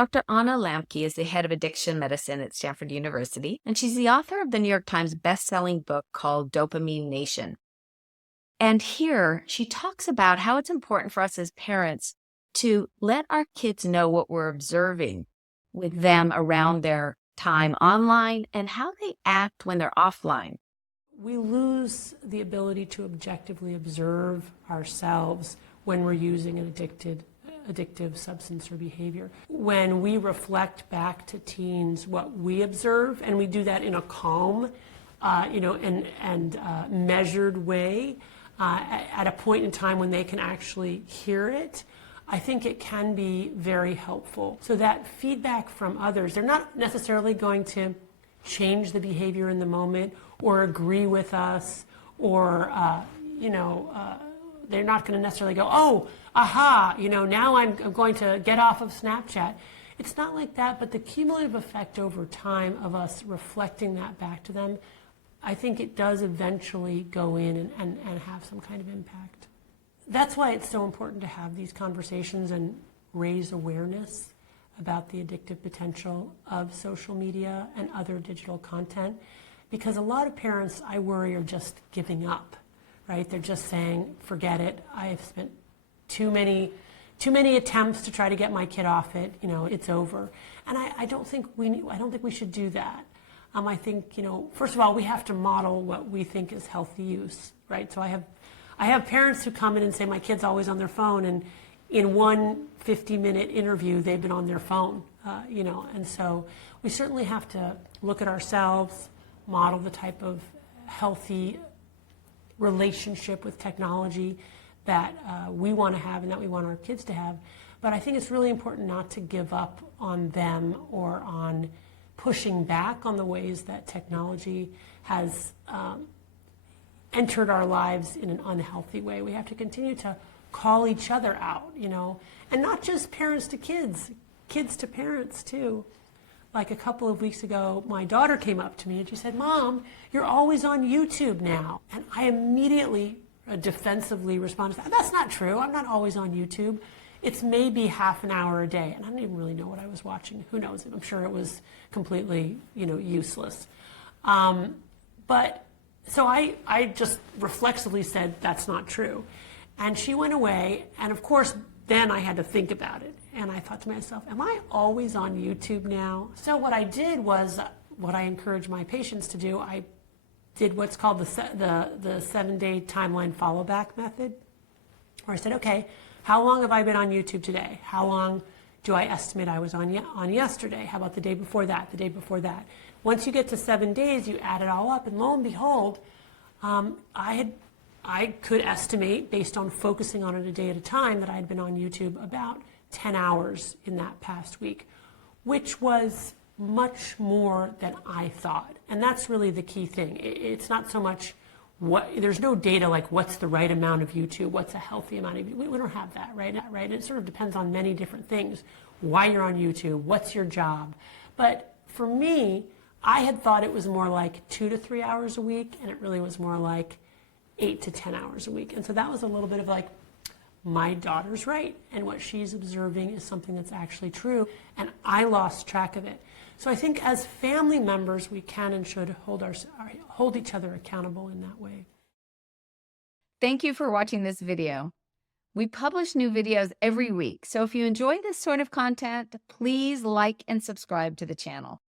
Dr. Anna Lembke is the head of addiction medicine at Stanford University, and she's the author of the New York Times best-selling book called Dopamine Nation. And here she talks about how it's important for us as parents to let our kids know what we're observing with them around their time online and how they act when they're offline. We lose the ability to objectively observe ourselves when we're using an addictive substance or behavior. When we reflect back to teens what we observe, and we do that in a calm, and measured way, at a point in time when they can actually hear it, I think it can be very helpful. So that feedback from others, they're not necessarily going to change the behavior in the moment or agree with us, or they're not going to necessarily go, oh, aha, now I'm going to get off of Snapchat. It's not like that, but the cumulative effect over time of us reflecting that back to them, I think it does eventually go in and have some kind of impact. That's why it's so important to have these conversations and raise awareness about the addictive potential of social media and other digital content, because a lot of parents, I worry, are just giving up, right? They're just saying, forget it. I've spent too many attempts to try to get my kid off it. It's over. And I don't think we should do that. I think, first of all, we have to model what we think is healthy use, right? So I have parents who come in and say, my kid's always on their phone, and in one 50-minute interview, they've been on their phone, and so we certainly have to look at ourselves, model the type of healthy relationship with technology that we want to have and that we want our kids to have. But I think it's really important not to give up on them or on pushing back on the ways that technology has entered our lives in an unhealthy way. We have to continue to call each other out, and not just parents to kids, kids to parents too. Like a couple of weeks ago, my daughter came up to me and she said, Mom, you're always on YouTube now. And I immediately defensively responded, that's not true. I'm not always on YouTube. It's maybe half an hour a day. And I don't even really know what I was watching. Who knows? I'm sure it was completely, useless. But so I just reflexively said, that's not true. And she went away. And of course, then I had to think about it. And I thought to myself, am I always on YouTube now? So what I did was what I encourage my patients to do. I did what's called the 7-day timeline follow back method, where I said, okay, how long have I been on YouTube today? How long do I estimate I was on yesterday? How about the day before that, the day before that? Once you get to 7 days, you add it all up, and lo and behold, I could estimate, based on focusing on it a day at a time, that I had been on YouTube about 10 hours in that past week, which was much more than I thought. And that's really the key thing. It's not so much there's no data like what's the right amount of YouTube, what's a healthy amount of YouTube. We don't have that, right? It sort of depends on many different things. Why you're on YouTube, what's your job. But for me, I had thought it was more like 2 to 3 hours a week, and it really was more like 8 to 10 hours a week. And so that was a little bit of like, my daughter's right, and what she's observing is something that's actually true, and I lost track of it. So I think as family members, we can and should hold each other accountable in that way. Thank you for watching this video. We publish new videos every week, so if you enjoy this sort of content, please like and subscribe to the channel.